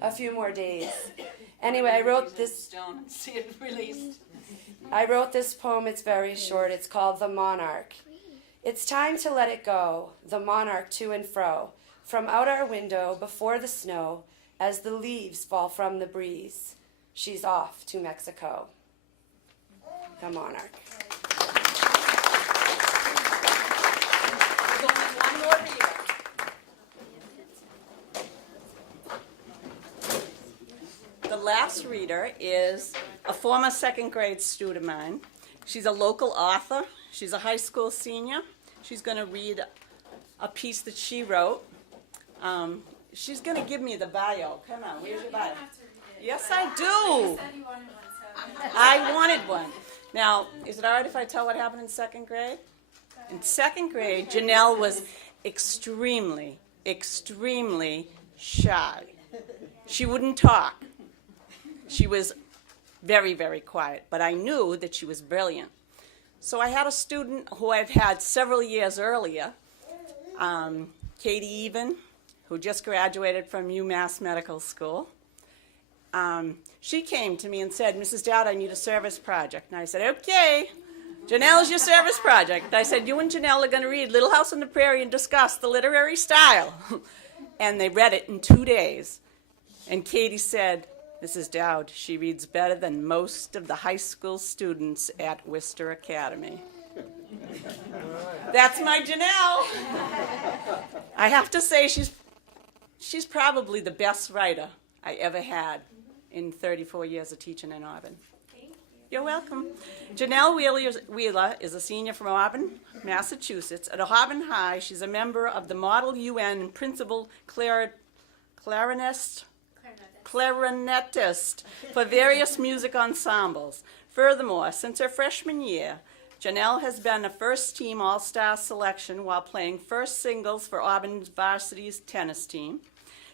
a few more days. Anyway, I wrote this... Stone and see it released. I wrote this poem. It's very short. It's called The Monarch. It's time to let it go, the monarch to and fro, from out our window before the snow, as the leaves fall from the breeze. She's off to Mexico. The monarch. There's only one more reader. The last reader is a former second grade student of mine. She's a local author. She's a high school senior. She's going to read a piece that she wrote. She's going to give me the bio. Come on, where's your bio? Yes, I do. I wanted one. Now, is it all right if I tell what happened in second grade? In second grade, Jeanelle was extremely, extremely shy. She wouldn't talk. She was very, very quiet, but I knew that she was brilliant. So I had a student who I've had several years earlier, Katie Even, who just graduated from UMass Medical School. She came to me and said, Mrs. Dowd, I need a service project. And I said, okay, Jeanelle's your service project. And I said, you and Jeanelle are going to read Little House on the Prairie and discuss the literary style. And they read it in 2 days. And Katie said, Mrs. Dowd, she reads better than most of the high school students at Worcester Academy. That's my Jeanelle. I have to say she's probably the best writer I ever had in 34 years of teaching in Auburn. Thank you. You're welcome. Jeanelle Wheeler is a senior from Auburn, Massachusetts. At Auburn High, she's a member of the Model UN Principal Clarinetist for various music ensembles. Furthermore, since her freshman year, Jeanelle has been a first-team All-Star selection while playing first singles for Auburn's varsity's tennis team.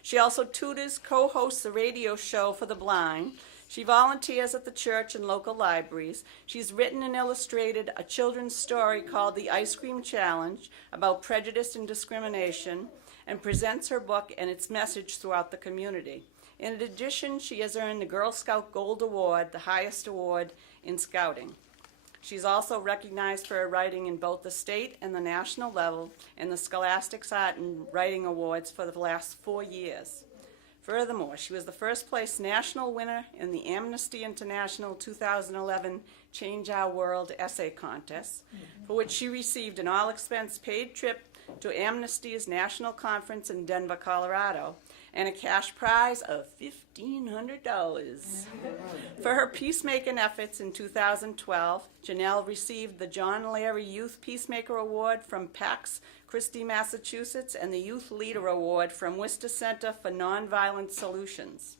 She also tutors, co-hosts a radio show for the blind. She volunteers at the church and local libraries. She's written and illustrated a children's story called The Ice Cream Challenge about prejudice and discrimination, and presents her book and its message throughout the community. In addition, she has earned the Girl Scout Gold Award, the highest award in Scouting. She's also recognized for her writing in both the state and the national level in the Scholastics Art and Writing Awards for the last 4 years. Furthermore, she was the first place national winner in the Amnesty International 2011 Change Our World Essay Contest, for which she received an all-expense paid trip to Amnesty's national conference in Denver, Colorado, and a cash prize of $1,500. For her peacemaking efforts in 2012, Jeanelle received the John Larry Youth Peacemaker Award from PAX Christie, Massachusetts, and the Youth Leader Award from Worcester Center for Nonviolent Solutions.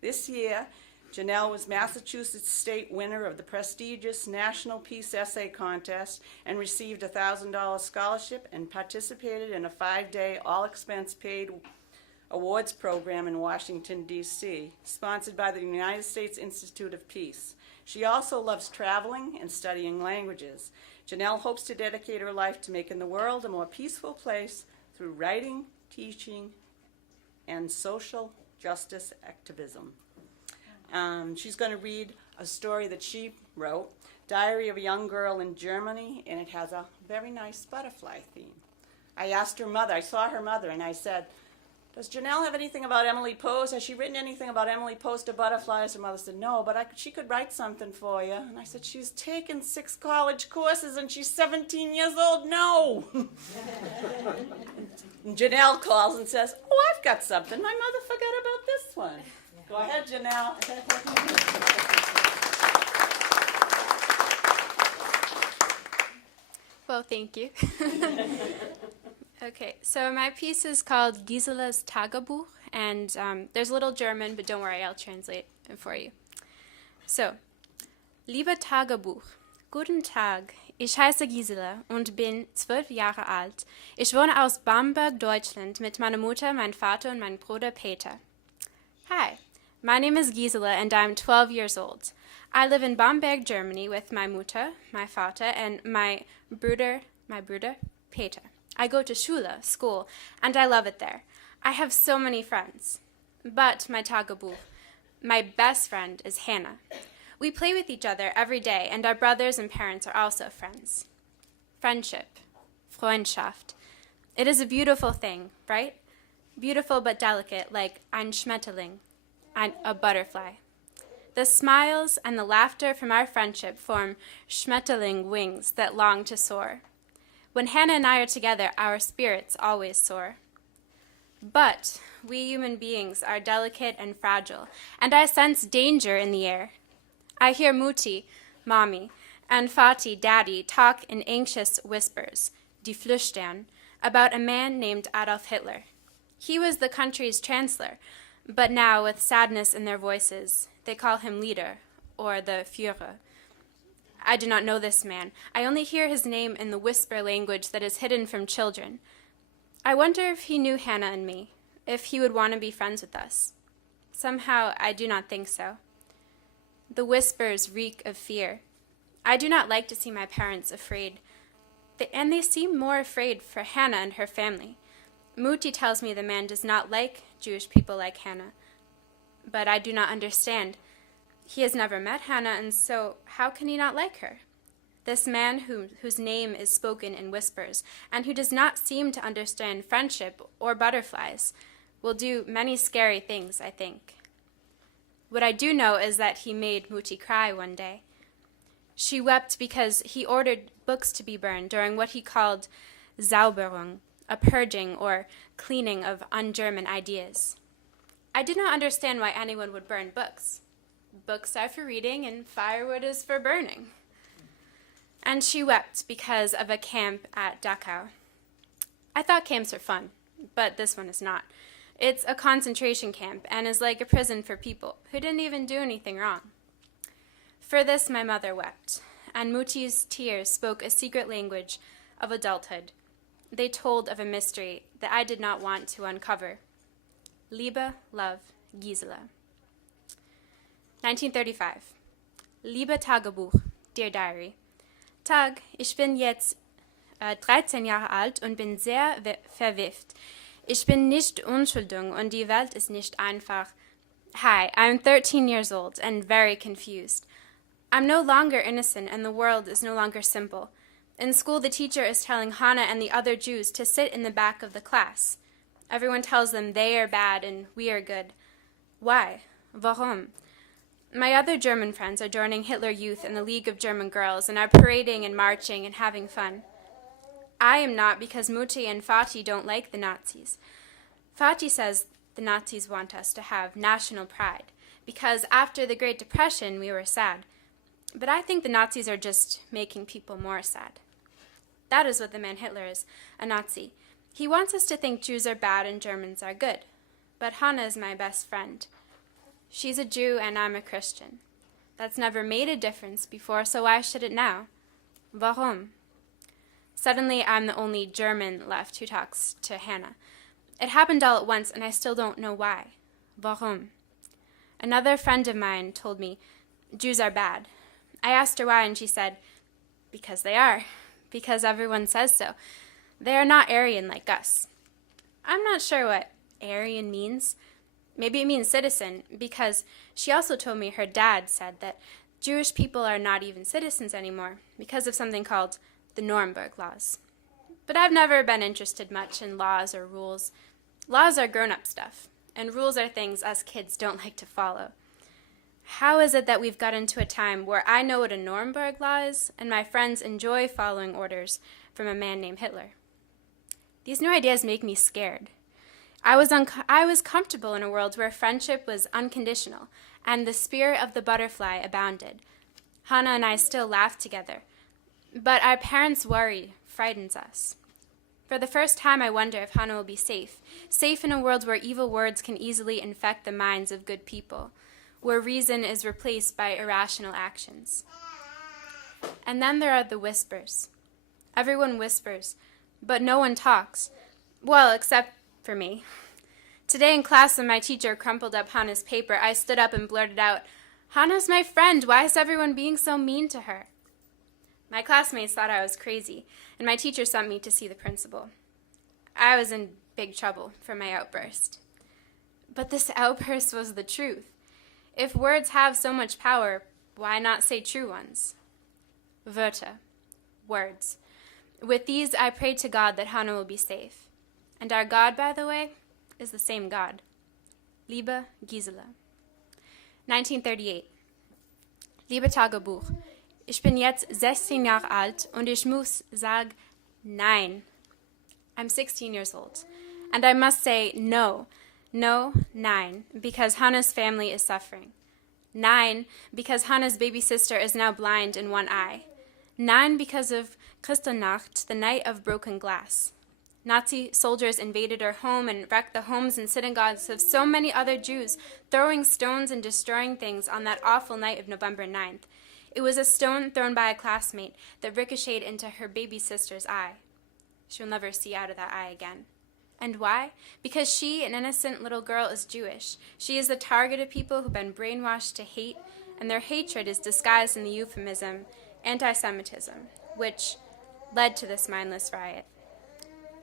This year, Jeanelle was Massachusetts state winner of the prestigious National Peace Essay Contest and received a $1,000 scholarship and participated in a 5-day all-expense-paid awards program in Washington, D.C., sponsored by the United States Institute of Peace. She also loves traveling and studying languages. Jeanelle hopes to dedicate her life to making the world a more peaceful place through writing, teaching, and social justice activism. She's going to read a story that she wrote, Diary of a Young Girl in Germany, and it has a very nice butterfly theme. I asked her mother, I saw her mother, and I said, does Jeanelle have anything about Emily Post? Has she written anything about Emily Post or butterflies? Her mother said, no, but she could write something for you. And I said, she's taken 6 college courses and she's 17 years old. No. And Jeanelle calls and says, oh, I've got something. My mother forgot about this one. Go ahead, Jeanelle. Well, thank you. Okay, so my piece is called Gisela's Tagebuch, and there's a little German, but don't worry, I'll translate it for you. So, lieber Tagebuch, guten Tag, ich heiße Gisela und bin 12 Jahre alt. Ich wohne aus Bamberg, Deutschland, mit meiner Mutter, meinem Vater und meinem Bruder Peter. Hi, my name is Gisela and I'm 12 years old. I live in Bamberg, Germany with my Mutter, my Vater, and my Bruder Peter. I go to Schule, school, and I love it there. I have so many friends. But my Tagebuch, my best friend is Hannah. We play with each other every day, and our brothers and parents are also friends. Friendship, Freundschaft. It is a beautiful thing, right? Beautiful but delicate, like ein Schmetterling, a butterfly. The smiles and the laughter from our friendship form Schmetterling wings that long to soar. When Hannah and I are together, our spirits always soar. But we human beings are delicate and fragile, and I sense danger in the air. I hear Mutti, Mommy, and Vati, Daddy, talk in anxious whispers, die Flüstern, about a man named Adolf Hitler. He was the country's chancellor, but now, with sadness in their voices, they call him leader or the Führer. I do not know this man. I only hear his name in the whisper language that is hidden from children. I wonder if he knew Hannah and me, if he would want to be friends with us. Somehow, I do not think so. The whispers reek of fear. I do not like to see my parents afraid, and they seem more afraid for Hannah and her family. Muti tells me the man does not like Jewish people like Hannah, but I do not understand. He has never met Hannah, and so how can he not like her? This man whose name is spoken in whispers, and who does not seem to understand friendship or butterflies, will do many scary things, I think. What I do know is that he made Muti cry one day. She wept because he ordered books to be burned during what he called Sauberung, a purging or cleaning of un-German ideas. I did not understand why anyone would burn books. Books are for reading and firewood is for burning. And she wept because of a camp at Dachau. I thought camps were fun, but this one is not. It's a concentration camp and is like a prison for people who didn't even do anything wrong. For this my mother wept, and Muti's tears spoke a secret language of adulthood. They told of a mystery that I did not want to uncover. Liebe, love, Gisela. 1935. Liebe Tagebuch, dear diary. Tag, ich bin jetzt 13 Jahre alt und bin sehr verwirrt. Ich bin nicht Unschuldig und die Welt ist nicht einfach. Hi, I'm 13 years old and very confused. I'm no longer innocent and the world is no longer simple. In school, the teacher is telling Hannah and the other Jews to sit in the back of the class. Everyone tells them they are bad and we are good. Why? Warum? My other German friends are joining Hitler Youth and the League of German Girls and are parading and marching and having fun. I am not because Mutti and Fatih don't like the Nazis. Fatih says the Nazis want us to have national pride because after the Great Depression we were sad. But I think the Nazis are just making people more sad. That is what the man Hitler is, a Nazi. He wants us to think Jews are bad and Germans are good. But Hannah is my best friend. She's a Jew and I'm a Christian. That's never made a difference before, so why should it now? Warum? Suddenly, I'm the only German left who talks to Hannah. It happened all at once, and I still don't know why. Warum? Another friend of mine told me, Jews are bad. I asked her why, and she said, because they are. Because everyone says so. They are not Aryan like us. I'm not sure what Aryan means. Maybe it means citizen, because she also told me her dad said that Jewish people are not even citizens anymore because of something called the Nuremberg laws. But I've never been interested much in laws or rules. Laws are grown-up stuff, and rules are things us kids don't like to follow. How is it that we've got into a time where I know what a Nuremberg law is, and my friends enjoy following orders from a man named Hitler? These new ideas make me scared. I was comfortable in a world where friendship was unconditional, and the spirit of the butterfly abounded. Hannah and I still laugh together. But our parents' worry frightens us. For the first time, I wonder if Hannah will be safe in a world where evil words can easily infect the minds of good people, where reason is replaced by irrational actions. And then there are the whispers. Everyone whispers, but no one talks. Well, except for me. Today in class, when my teacher crumpled up Hannah's paper, I stood up and blurted out, "Hannah's my friend. Why is everyone being so mean to her?" My classmates thought I was crazy, and my teacher sent me to see the principal. I was in big trouble for my outburst. But this outburst was the truth. If words have so much power, why not say true ones? Wörter, words. With these, I pray to God that Hannah will be safe. And our God, by the way, is the same God. Liebe Gisela. 1938. Liebe Tagebuch, ich bin jetzt 16 Jahre alt und ich muss sagen, nein. I'm 16 years old. And I must say no, nein, because Hannah's family is suffering. Nein, because Hannah's baby sister is now blind in one eye. Nein, because of Kristallnacht, the night of broken glass. Nazi soldiers invaded her home and wrecked the homes and synagogues of so many other Jews, throwing stones and destroying things on that awful night of November 9th. It was a stone thrown by a classmate that ricocheted into her baby sister's eye. She'll never see out of that eye again. And why? Because she, an innocent little girl, is Jewish. She is the target of people who've been brainwashed to hate, and their hatred is disguised in the euphemism anti-Semitism, which led to this mindless riot.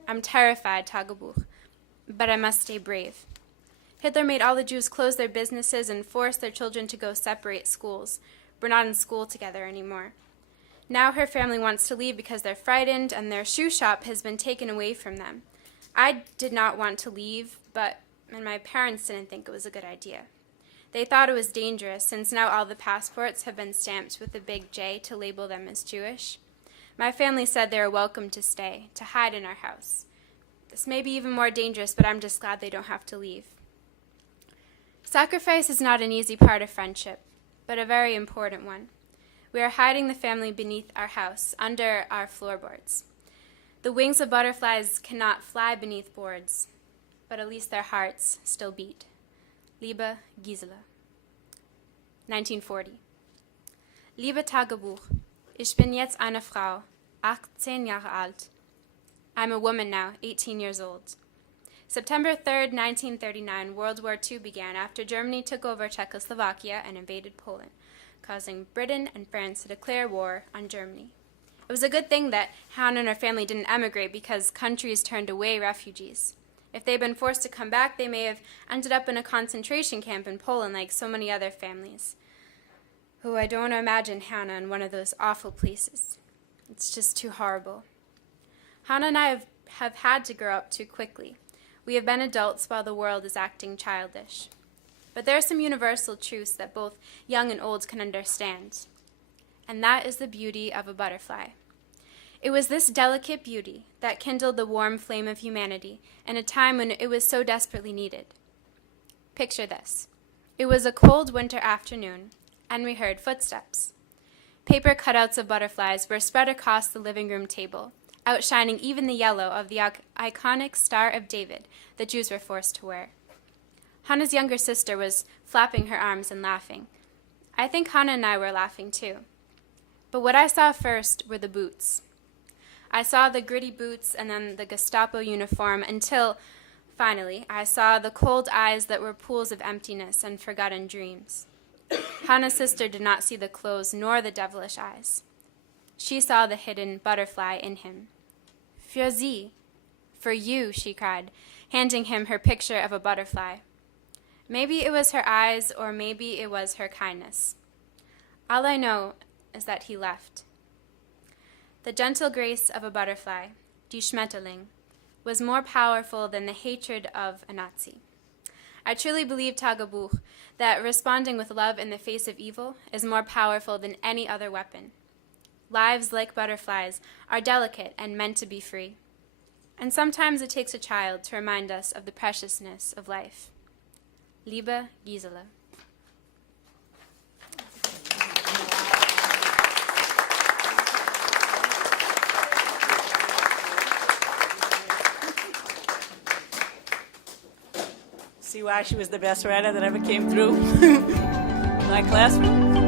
I'm terrified, Tagebuch, but I must stay brave. Hitler made all the Jews close their businesses and forced their children to go separate schools. We're not in school together anymore. Now her family wants to leave because they're frightened, and their shoe shop has been taken away from them. I did not want to leave, and my parents didn't think it was a good idea. They thought it was dangerous, since now all the passports have been stamped with a big J to label them as Jewish. My family said they were welcome to stay, to hide in our house. This may be even more dangerous, but I'm just glad they don't have to leave. Sacrifice is not an easy part of friendship, but a very important one. We are hiding the family beneath our house, under our floorboards. The wings of butterflies cannot fly beneath boards, but at least their hearts still beat. Liebe Gisela. 1940. Liebe Tagebuch, ich bin jetzt eine Frau, 18 Jahre alt. I'm a woman now, 18 years old. September 3rd, 1939, World War II began after Germany took over Czechoslovakia and invaded Poland, causing Britain and France to declare war on Germany. It was a good thing that Hannah and her family didn't emigrate because countries turned away refugees. If they had been forced to come back, they may have ended up in a concentration camp in Poland like so many other families. Oh, I don't want to imagine Hannah in one of those awful places. It's just too horrible. Hannah and I have had to grow up too quickly. We have been adults while the world is acting childish. But there are some universal truths that both young and old can understand. And that is the beauty of a butterfly. It was this delicate beauty that kindled the warm flame of humanity in a time when it was so desperately needed. Picture this. It was a cold winter afternoon, and we heard footsteps. Paper cutouts of butterflies were spread across the living room table, outshining even the yellow of the iconic Star of David the Jews were forced to wear. Hannah's younger sister was flapping her arms and laughing. I think Hannah and I were laughing too. But what I saw first were the boots. I saw the gritty boots and then the Gestapo uniform until, finally, I saw the cold eyes that were pools of emptiness and forgotten dreams. Hannah's sister did not see the clothes nor the devilish eyes. She saw the hidden butterfly in him. Für Sie, for you, she cried, handing him her picture of a butterfly. Maybe it was her eyes, or maybe it was her kindness. All I know is that he left. The gentle grace of a butterfly, die Schmetterling, was more powerful than the hatred of a Nazi. I truly believe, Tagebuch, that responding with love in the face of evil is more powerful than any other weapon. Lives, like butterflies, are delicate and meant to be free. And sometimes it takes a child to remind us of the preciousness of life. Liebe Gisela. See why she was the best writer that ever came through my classroom?